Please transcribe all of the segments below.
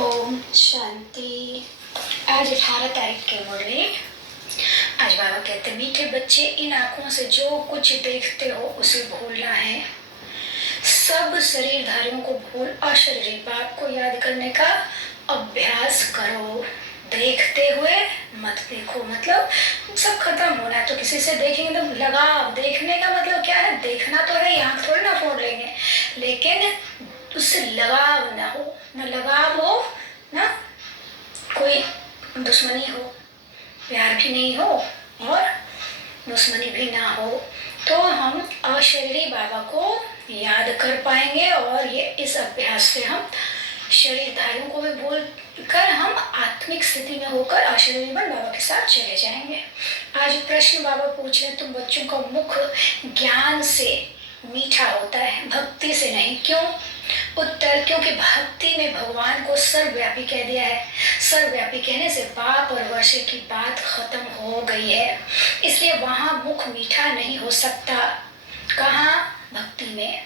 ओम शांति। आज 18 तारीख के मुरली। आज बाबा कहते, मीठे बच्चे, इन आंखों से जो कुछ देखते हो उसे भूलना है। सब शरीरधारियों को भूल अशरीरी बाप को याद करने का अभ्यास करो। देखते हुए मत देखो, मतलब सब खत्म होना है तो किसी से देखेंगे तो लगाव। देखने का मतलब क्या है? देखना तो है, आंख थोड़ी ना फोड़ लेंगे, लेकिन उससे लगाव ना हो, ना लगाव हो ना कोई दुश्मनी हो, प्यार भी नहीं हो और दुश्मनी भी ना हो, तो हम अशरीरी बाबा को याद कर पाएंगे। और ये इस अभ्यास से हम शरीरधारियों को भी भूल कर हम आत्मिक स्थिति में होकर अशरीरी बन बाबा के साथ चले जाएंगे। आज प्रश्न बाबा पूछ रहे, तुम बच्चों का मुख ज्ञान से मीठा होता है, भक्ति से नहीं, क्यों? उत्तर, क्योंकि भक्ति में भगवान को सर्वव्यापी कह दिया है। सर्वव्यापी कहने से पाप और वर्षे की बात खत्म हो गई है, इसलिए वहां मुख मीठा नहीं हो सकता। कहाँ? भक्ति में।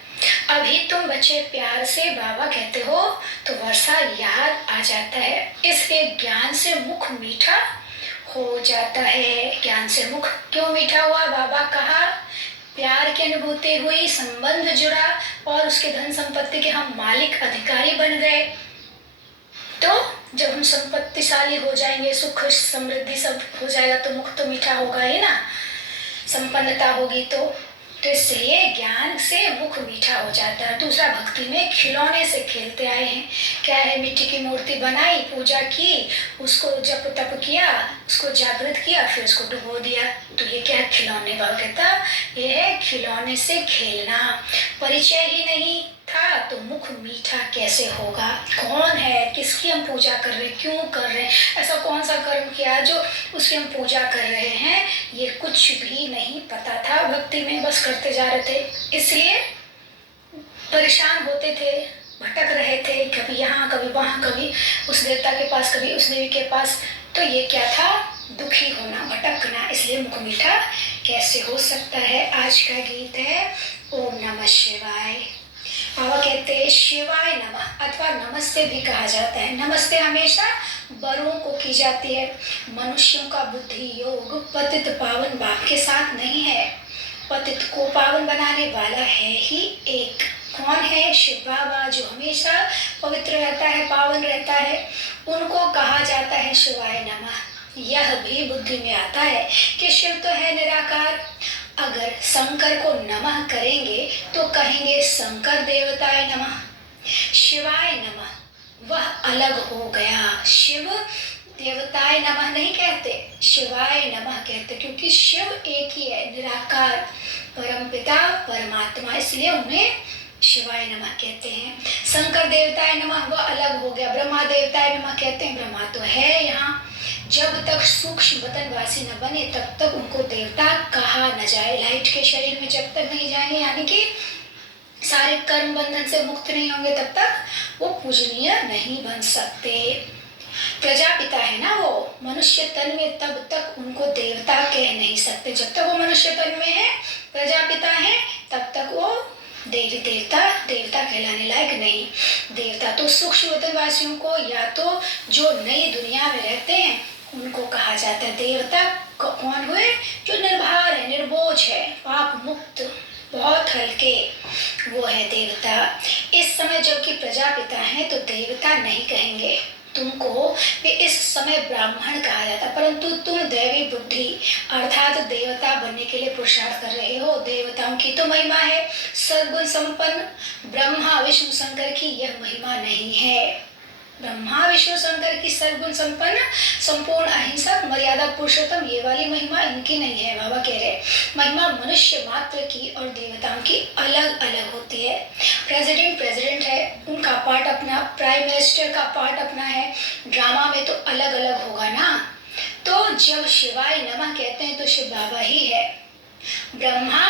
अभी तुम बच्चे प्यार से बाबा कहते हो तो वर्षा याद आ जाता है, इसलिए ज्ञान से मुख मीठा हो जाता है। ज्ञान से मुख क्यों मीठा हुआ? बाबा कहा, प्यार की अनुभूति हुई, संबंध जुड़ा और उसके धन संपत्ति के हम मालिक अधिकारी बन गए। तो जब हम संपत्तिशाली हो जाएंगे, सुख समृद्धि सब हो जाएगा, तो मुख तो मीठा होगा ही ना, संपन्नता होगी तो इसलिए ज्ञान से मुख मीठा हो जाता है। दूसरा, भक्ति में खिलौने से खेलते आए हैं। क्या है? मिट्टी की मूर्ति बनाई, पूजा की, उसको जप तप किया, उसको जागृत किया, फिर उसको डुबो दिया, तो ये क्या है? खिलौने। बाबा कहता, ये है खिलौने से खेलना। परिचय ही नहीं था तो मुख मीठा कैसे होगा? कौन है, किसकी हम पूजा कर रहे हैं, क्यों कर रहे हैं, ऐसा कौन सा कर्म किया जो उसकी हम पूजा कर रहे हैं, ये कुछ भी नहीं पता था। भक्ति में बस करते जा रहे थे, इसलिए परेशान होते थे, भटक रहे थे, कभी यहाँ कभी वहाँ, कभी उस देवता के पास, कभी उस देवी के पास। तो ये क्या था? दुखी होना, भटकना, इसलिए मुख मीठा कैसे हो सकता है? आज का गीत है ओम नमः शिवाय। बाबा कहते हैं शिवाय नमः अथवा नमस्ते भी कहा जाता है। नमस्ते हमेशा बड़ों को की जाती है। मनुष्यों का बुद्धि योग पतित पावन बाप के साथ नहीं है। पतित को पावन बनाने वाला है ही एक। कौन है? शिव बाबा, जो हमेशा पवित्र रहता है, पावन रहता है, उनको कहा जाता है शिवाय नमः। यह भी बुद्धि में आता है कि शिव तो है निराकार। अगर शंकर को नमः करेंगे तो कहेंगे शंकर देवताय नमः। शिवाय नमः वह अलग हो गया, शिव देवताय नमः नहीं कहते, शिवाय नमः कहते, क्योंकि शिव एक ही है, निराकार, परमपिता परमात्मा, इसलिए उन्हें शिवाय नमः कहते हैं। शंकर देवताय नमः वह अलग हो गया। ब्रह्मा देवताय नमः कहते हैं, ब्रह्मा तो है यहाँ। जब तक सूक्ष्म वतनवासी न बने तब तक उनको देवता कहा न जाए। लाइट के शरीर में जब तक नहीं जाएंगे, यानी कि सारे कर्म बंधन से मुक्त नहीं होंगे, तब तक वो पूजनीय नहीं बन सकते। प्रजापिता है ना वो, मनुष्य तन में, तब तक उनको देवता कह नहीं सकते। जब तक वो मनुष्य तन में है, प्रजापिता है, तब तक वो देवी देवता कहलाने लायक नहीं। देवता तो सूक्ष्म वतनवासियों को, या तो जो नई दुनिया में रहते हैं उनको कहा जाता है। देवता कौन हुए? जो निर्भर है, निर्बोझ है, पाप मुक्त, बहुत हल्के, वो है देवता। इस समय जबकि प्रजापिता है तो देवता नहीं कहेंगे तुमको, भी इस समय ब्राह्मण कहा जाता, परंतु तुम दैवी बुद्धि अर्थात देवता बनने के लिए पुरुषार्थ कर रहे हो। देवताओं की तो महिमा है, सर्वगुण संपन्न ब्रह्मा विष्णु शंकर की यह महिमा नहीं है। ब्रह्मा विष्णु शंकर की सर्वगुण संपन्न, संपूर्ण अहिंसक, मर्यादा पुरुषोत्तम, ये वाली महिमा इनकी नहीं है। बाबा कह रहे महिमा मनुष्य मात्र की और देवताओं की अलग अलग होती है। प्रेसिडेंट है, उनका पार्ट अपना, प्राइम मिनिस्टर का पार्ट अपना है, ड्रामा में तो अलग अलग होगा ना। तो जब शिवाय नमः कहते हैं तो शिव बाबा ही है। ब्रह्मा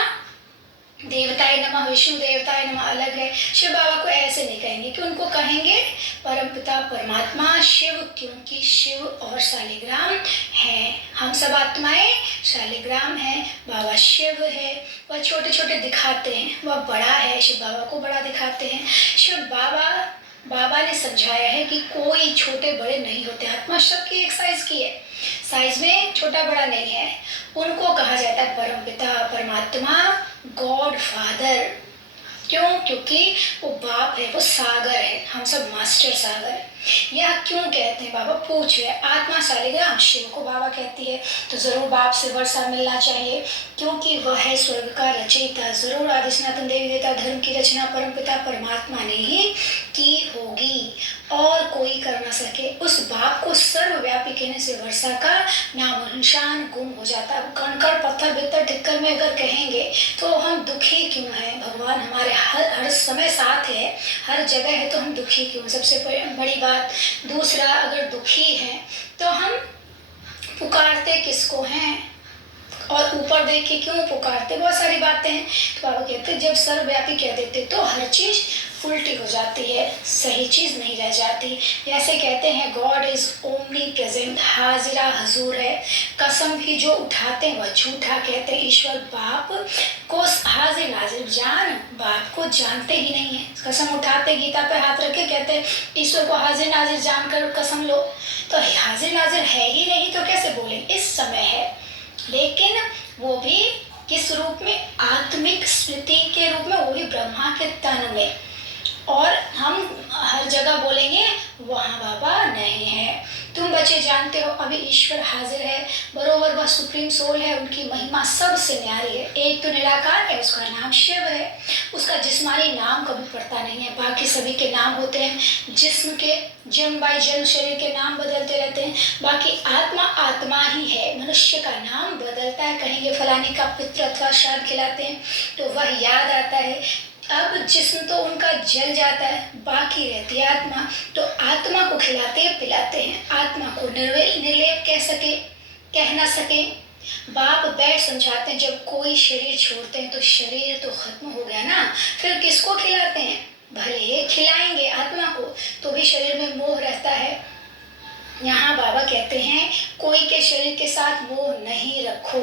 देवताय नमः, विष्णु देवताय नमः अलग है। शिव बाबा को ऐसे नहीं कहेंगे कि उनको कहेंगे परमपिता परमात्मा शिव, क्योंकि शिव और शालिग्राम है। हम सब आत्माएं शालिग्राम हैं, बाबा शिव है। वह छोटे छोटे दिखाते हैं, वह बड़ा है, शिव बाबा को बड़ा दिखाते हैं। शिव बाबा ने समझाया है कि कोई छोटे बड़े नहीं होते, आत्मा सबकी एक साइज की है, साइज में छोटा बड़ा नहीं है। उनको कहा जाता है परमपिता, परमात्मा, गॉड फादर। क्यों? क्योंकि वो बाप है, वो सागर है, हम सब मास्टर सागर है। यह क्यों कहते हैं? बाबा पूछ रहे, आत्मा शालिग्राम शिव को बाबा कहती है, तो जरूर बाप से वर्षा मिलना चाहिए, क्योंकि वह है स्वर्ग का रचयिता। जरूर आदि सनातन देवी देवता धर्म की रचना परमपिता परमात्मा ने ही की होगी, और कोई कर ना सके। उस बाप को सर्वव्यापी कहने से वर्षा का नाम निशान गुम हो जाता है। कंकड़ पत्थर बित्तर टिक्कर में अगर कहेंगे तो हम दुखी क्यों हैं? भगवान हमारे हर समय साथ है, हर जगह है, तो हम दुखी क्यों? सबसे बड़ी बात। दूसरा, अगर दुखी हैं तो हम पुकारते किसको हैं, और ऊपर देख के क्यों पुकारते? बहुत सारी बातें हैं। तो बाबा कहते जब सर्वव्यापी कह देते तो हर चीज उल्टी हो जाती है, सही चीज नहीं रह जाती। जैसे कहते हैं गॉड इज ओमनी प्रेजेंट, हाजिरा हजूर है। कसम भी जो उठाते हैं वह झूठा कहते हैं। ईश्वर बाप को हाजिर नाजिर जान, बाप को जानते ही नहीं है। कसम उठाते, गीता पे हाथ रख के कहते हैं ईश्वर को हाजिर नाजिर जानकर कसम लो, तो हाजिर नाजिर है ही नहीं तो कैसे बोले? इस समय है, लेकिन वो भी किस रूप में? आत्मिक स्मृति के रूप में, वो भी ब्रह्मा के तन में। और हम हर जगह बोलेंगे वहाँ बाबा नहीं है। तुम बच्चे जानते हो अभी ईश्वर हाजिर है, बरोबर वह सुप्रीम सोल है, उनकी महिमा सबसे न्यारी है। एक तो निराकार है, उसका नाम शिव है, उसका जिस्मानी नाम कभी पड़ता नहीं है। बाकी सभी के नाम होते हैं, जिस्म के जन्म बाई जन्म शरीर के नाम बदलते रहते हैं। बाकी आत्मा आत्मा ही है, मनुष्य का नाम बदलता है। कहेंगे फलानी का पितृ अथवा श्राद्ध खिलाते हैं तो वह याद आता है। अब जिस्म तो उनका जल जाता है, बाकी रहती है आत्मा, तो आत्मा को खिलाते हैं पिलाते हैं। आत्मा को निर्लेप कह ना सके। बाप बैठ समझाते हैं जब कोई शरीर छोड़ते हैं तो शरीर तो खत्म हो गया ना, फिर किसको खिलाते हैं? भले खिलाएंगे आत्मा को तो भी शरीर में मोह रहता है। यहाँ बाबा कहते हैं कोई के शरीर के साथ मोह नहीं रखो,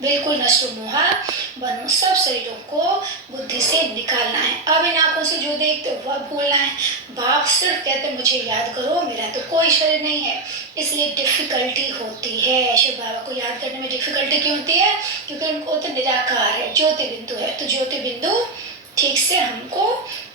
बिल्कुल नष्ट मोहा बनो। सब शरीरों को बुद्धि से निकालना है। अब इन आंखों से जो देखते हो वह भूलना है। बाप सिर्फ कहते मुझे याद करो, मेरा तो कोई शरीर नहीं है, इसलिए डिफिकल्टी होती है। शिव बाबा को याद करने में डिफिकल्टी क्यों होती है? क्योंकि उनको तो निराकार है, ज्योति बिंदु है, तो ज्योति बिंदु ठीक से हमको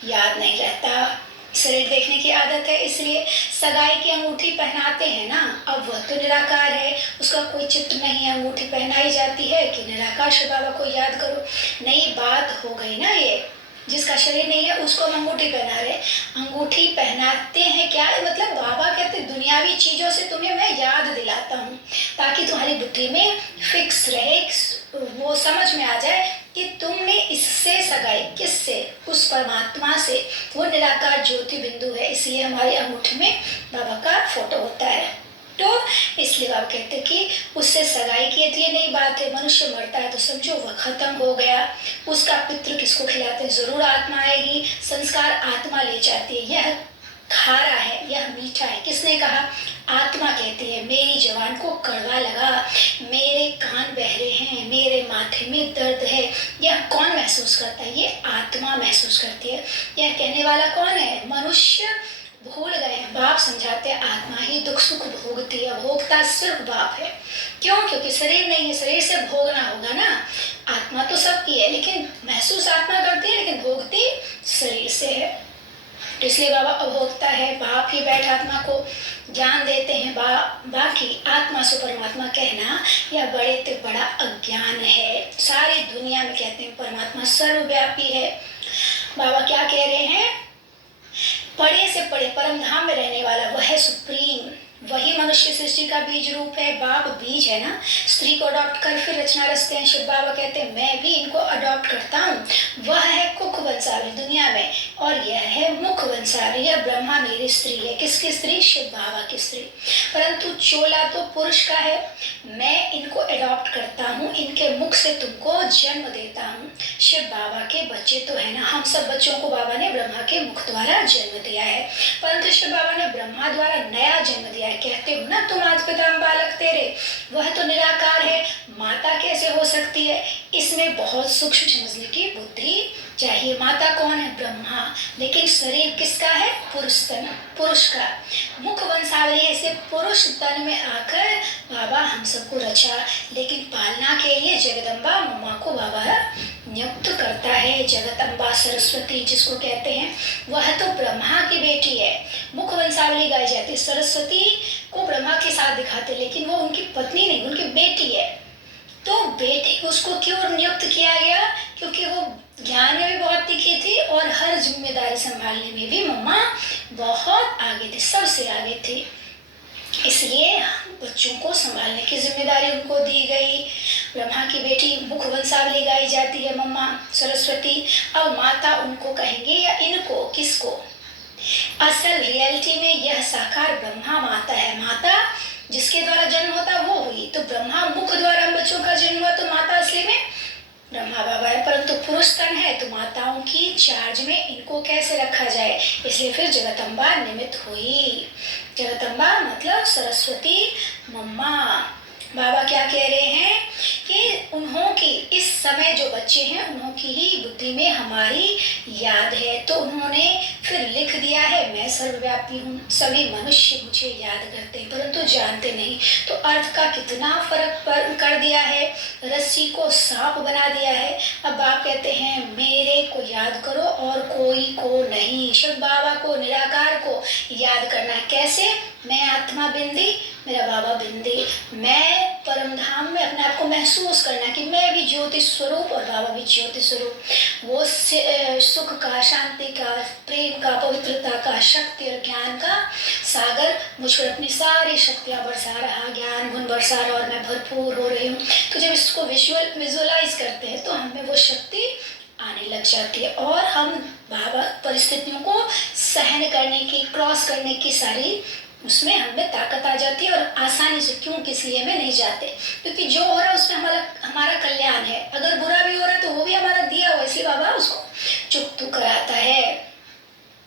याद नहीं रहता। शरीर देखने की आदत है, इसलिए सगाई की अंगूठी पहनाते हैं ना। अब वह तो निराकार है, उसका कोई चित्र नहीं है, अंगूठी पहनाई जाती है कि निराकार शिव बाबा को याद करो। नई बात हो गई ना ये, जिसका शरीर नहीं है उसको हम अंगूठी पहना रहे। अंगूठी पहनाते हैं क्या? मतलब बाबा कहते दुनियावी चीजों से तुम्हें मैं याद दिलाता हूँ, ताकि तुम्हारी बुद्धि में फिक्स रहे, वो समझ में आ जाए कि तुमने इससे सगाई, किससे? उस परमात्मा से। वो निराकार ज्योति बिंदु है, इसलिए हमारी अंगूठी में बाबा का फोटो होता है। तो इसलिए बाबा कहते कि उससे सगाई की है, तो ये नई बात है। मनुष्य मरता है तो समझो वह खत्म हो गया। उसका पितृ किसको खिलाते हैं? जरूर आत्मा आएगी, संस्कार आत्मा ले जाती है। यह खारा है, यह मीठा है। किसने कहा? आत्मा कहती है मेरी जवान को कड़वा लगा, मेरे कान बहरे हैं, मेरे माथे में दर्द है। यह कौन महसूस करता है? ये आत्मा महसूस करती है। यह कहने वाला कौन है? मनुष्य भूल गए। बाप समझाते हैं आत्मा ही दुख सुख भोगती है, भोगता सिर्फ बाप है। क्यों? क्योंकि शरीर नहीं है, शरीर से भोगना होगा ना। आत्मा तो सबकी है, लेकिन महसूस आत्मा करती है, लेकिन भोगती शरीर से है। इसलिए बाबा अभोक्ता है, बाप ही बैठ आत्मा को ज्ञान देते हैं। बाकी आत्मा से परमात्मा कहना यह बड़े से बड़ा अज्ञान है। सारी दुनिया में कहते हैं परमात्मा सर्वव्यापी है। बाबा क्या कह रहे हैं? बड़े से बड़े परम धाम में रहने वाला वह है सुप्रीम, वही मनुष्य सृष्टि का बीज रूप है। बाप बीज है ना, स्त्री को अडॉप्ट कर फिर रचना रचते हैं। शिव बाबा कहते हैं मैं भी इनको अडॉप्ट करता हूँ। वह है कुख वंशावली दुनिया में, और यह है मुख वंशावली। यह ब्रह्मा मेरी स्त्री है। किसकी स्त्री? शिव बाबा की स्त्री। परंतु चोला तो पुरुष का है। मैं इनको अडॉप्ट करता हूँ, इनके मुख से तुमको जन्म देता हूँ। शिव बाबा के बच्चे तो है ना, हम सब बच्चों को बाबा ने ब्रह्मा के मुख द्वारा जन्म दिया है, परंतु शिव बाबा ने ब्रह्मा द्वारा नया जन्म दिया है। कहते हो ना तुम आज पिता बालक तेरे, वह तो निराकार है, माता कैसे हो सकती है? इसमें बहुत सूक्ष्म समझने की बुद्धि चाहिए। माता कौन है? ब्रह्मा। लेकिन शरीर किसका है? पुरुष का। मुख वंशावली ऐसे पुरुष तन में आकर बाबा हम सबको रचा, लेकिन पालना के लिए जगदम्बा मम्मा को बाबा नियुक्त करता है। जगदम्बा सरस्वती जिसको कहते हैं, वह तो ब्रह्मा की बेटी है। मुख वंशावली गाई जाती है। सरस्वती को ब्रह्मा के साथ दिखाते, लेकिन वो उनकी पत्नी नहीं, उनकी बेटी है। तो बेटी उसको क्यों नियुक्त किया गया? क्योंकि वो ज्ञान में भी बहुत तीखी थी और हर जिम्मेदारी संभालने में भी मम्मा बहुत आगे थी, सबसे आगे थी। इसलिए बच्चों को संभालने की जिम्मेदारी उनको दी गई। ब्रह्मा की बेटी, मुख वंशावली गाई जाती है मम्मा सरस्वती। अब माता उनको कहेंगे या इनको, किसको? असल रियलिटी में यह साकार ब्रह्मा माता है। माता जिसके द्वारा जन्म होता वो हुई, तो ब्रह्मा मुख द्वारा हम बच्चों का जन्म हुआ, तो माता असली में ब्रह्मा बाबा है। परंतु पुरुष तन है, तो माताओं की चार्ज में इनको कैसे रखा जाए, इसलिए फिर जगदम्बा निमित्त हुई। जगदम्बा मतलब सरस्वती मम्मा। बाबा क्या कह रहे हैं कि उन्हों की इस समय जो बच्चे हैं उन्हों की ही बुद्धि में हमारी याद है, तो उन्होंने फिर लिख दिया है मैं सर्वव्यापी हूँ, सभी मनुष्य मुझे याद करते हैं परंतु जानते नहीं। तो अर्थ का कितना फर्क कर दिया है, रस्सी को सांप बना दिया है। अब बाप कहते हैं मेरे को याद करो और कोई को नहीं। शिव बाबा को, निराकार को याद करना है। कैसे? मैं आत्मा बिंदी, मेरा बाबा बिंदी। मैं परम धाम में अपने आप को महसूस करना कि मैं भी ज्योति स्वरूप और बाबा भी ज्योति स्वरूप। वो सुख का, शांति का, प्रेम का, पवित्रता का, शक्ति और ज्ञान का सागर मुझ पर अपनी सारी शक्तियाँ बरसा रहा, ज्ञान गुण बरसा रहा और मैं भरपूर हो रही हूँ। तो जब इसको विजुअलाइज करते हैं तो हमें वो शक्ति आने लग जाती है और हम बाबा परिस्थितियों को सहन करने की, क्रॉस करने की सारी उसमें हमें ताकत आ जाती है और आसानी से। क्यों? किस लिए में नहीं जाते, क्योंकि जो हो रहा है उसमें हमारा कल्याण है। अगर बुरा भी हो रहा है तो वो भी हमारा दिया हुआ, इसलिए बाबा उसको चुप कराता है।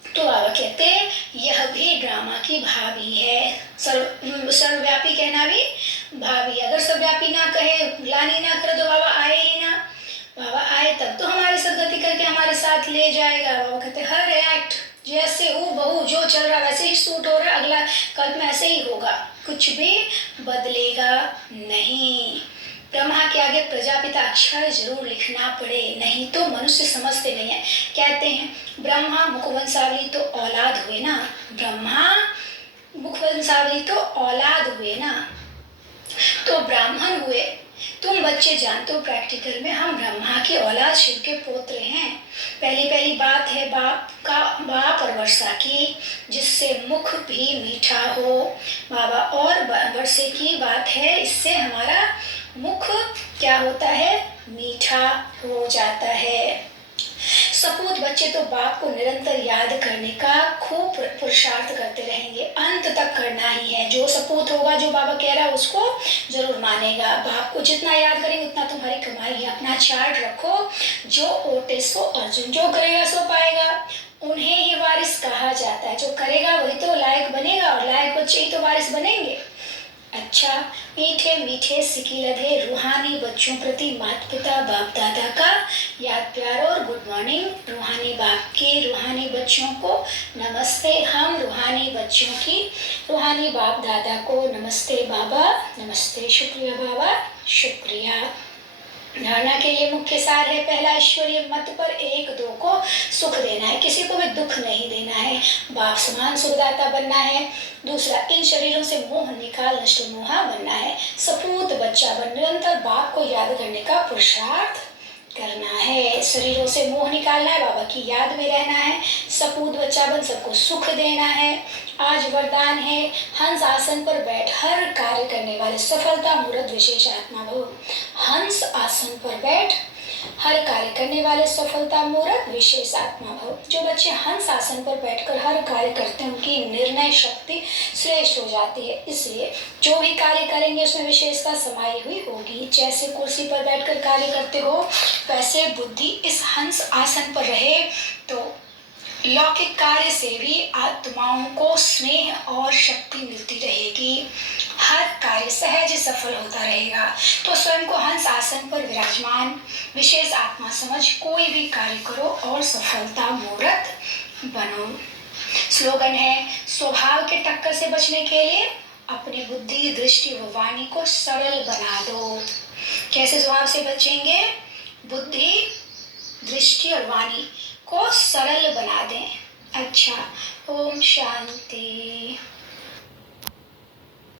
तो बाबा कहते हैं यह भी ड्रामा की भाभी है। सर्वव्यापी कहना भी भाभी। अगर सर्वव्यापी ना कहे, ग्लानि ना करे तो बाबा आए ही ना। बाबा आए तब तो हमारी सदगति करके हमारे साथ ले जाएगा। बाबा कहते हर एक्ट जैसे बहू जो चल रहा वैसे ही सूट हो रहा है, अगला कल्प में ऐसे ही होगा, कुछ भी बदलेगा नहीं। ब्रह्मा के आगे प्रजापिता अक्षर जरूर लिखना पड़े, नहीं तो मनुष्य समझते नहीं है। कहते हैं ब्रह्मा मुखवंशावली तो औलाद हुए ना, ब्रह्मा मुखवंशावली तो औलाद हुए ना, तो ब्राह्मण हुए। तुम बच्चे जानते हो प्रैक्टिकल में हम ब्रह्मा की औलाद, शिव के पुत्र हैं। पहली बात है बाप और वर्षा की, जिससे मुख भी मीठा हो बाबा। और वर्षे की बात है, इससे हमारा मुख क्या होता है? मीठा हो जाता है। सपूत बच्चे तो बाप को निरंतर याद करने का खूब पुरुषार्थ करते रहेंगे, अंत तक करना ही है। जो सपूत होगा, जो बाबा कह रहा है उसको जरूर मानेगा। बाप को जितना याद करेंगे उतना तुम्हारी कमाई है। अपना चार्ट रखो, जो ओटे सो अर्जुन, जो करेगा सो पाएगा। उन्हें ही वारिस कहा जाता है, जो करेगा वही तो लायक बनेगा और लायक बच्चे ही तो वारिस बनेंगे। अच्छा, मीठे मीठे सिकी लधे रूहानी बच्चों प्रति माता पिता बाप दादा का याद प्यार और गुड मॉर्निंग। रूहानी बाप के रूहानी बच्चों को नमस्ते। हम रूहानी बच्चों की रूहानी बाप दादा को नमस्ते बाबा, नमस्ते। शुक्रिया बाबा, शुक्रिया। धारणा के लिए मुख्य सार है, पहला ईश्वरीय मत पर एक दो को सुख देना है, किसी को भी दुख नहीं देना है, बाप समान सुखदाता बनना है। दूसरा, इन शरीरों से मोह निकाल नष्ट मोहा बनना है। सपूत बच्चा बन निरंतर बाप को याद करने का पुरुषार्थ करना है। शरीरों से मोह निकालना है, बाबा की याद में रहना है। सपूत बच्चा बन सबको सुख देना है। आज वरदान है, हंस आसन पर बैठ हर कार्य करने वाले सफलता मूर्त विशेष आत्मा भव। हंस आसन पर बैठ हर कार्य करने वाले सफलता मूर्त विशेष आत्मा भव। जो बच्चे हंस आसन पर बैठकर हर कार्य करते हैं उनकी निर्णय शक्ति श्रेष्ठ हो जाती है, इसलिए जो भी कार्य करेंगे उसमें विशेषता समाई हुई होगी। जैसे कुर्सी पर बैठकर कार्य करते हो वैसे बुद्धि इस हंस आसन पर रहे तो लौकिक कार्य से भी आत्माओं को स्नेह और शक्ति मिलती रहेगी। हर कार्य सहज सफल होता रहेगा। तो स्वयं को हंस आसन पर विराजमान विशेष आत्मा समझ कोई भी कार्य करो और सफलता मूर्त बनो। स्लोगन है, स्वभाव के टक्कर से बचने के लिए अपनी बुद्धि, दृष्टि व वाणी को सरल बना दो। कैसे स्वभाव से बचेंगे? बुद्धि, दृष्टि और वाणी को सरल बना दें। अच्छा, ओम शांति।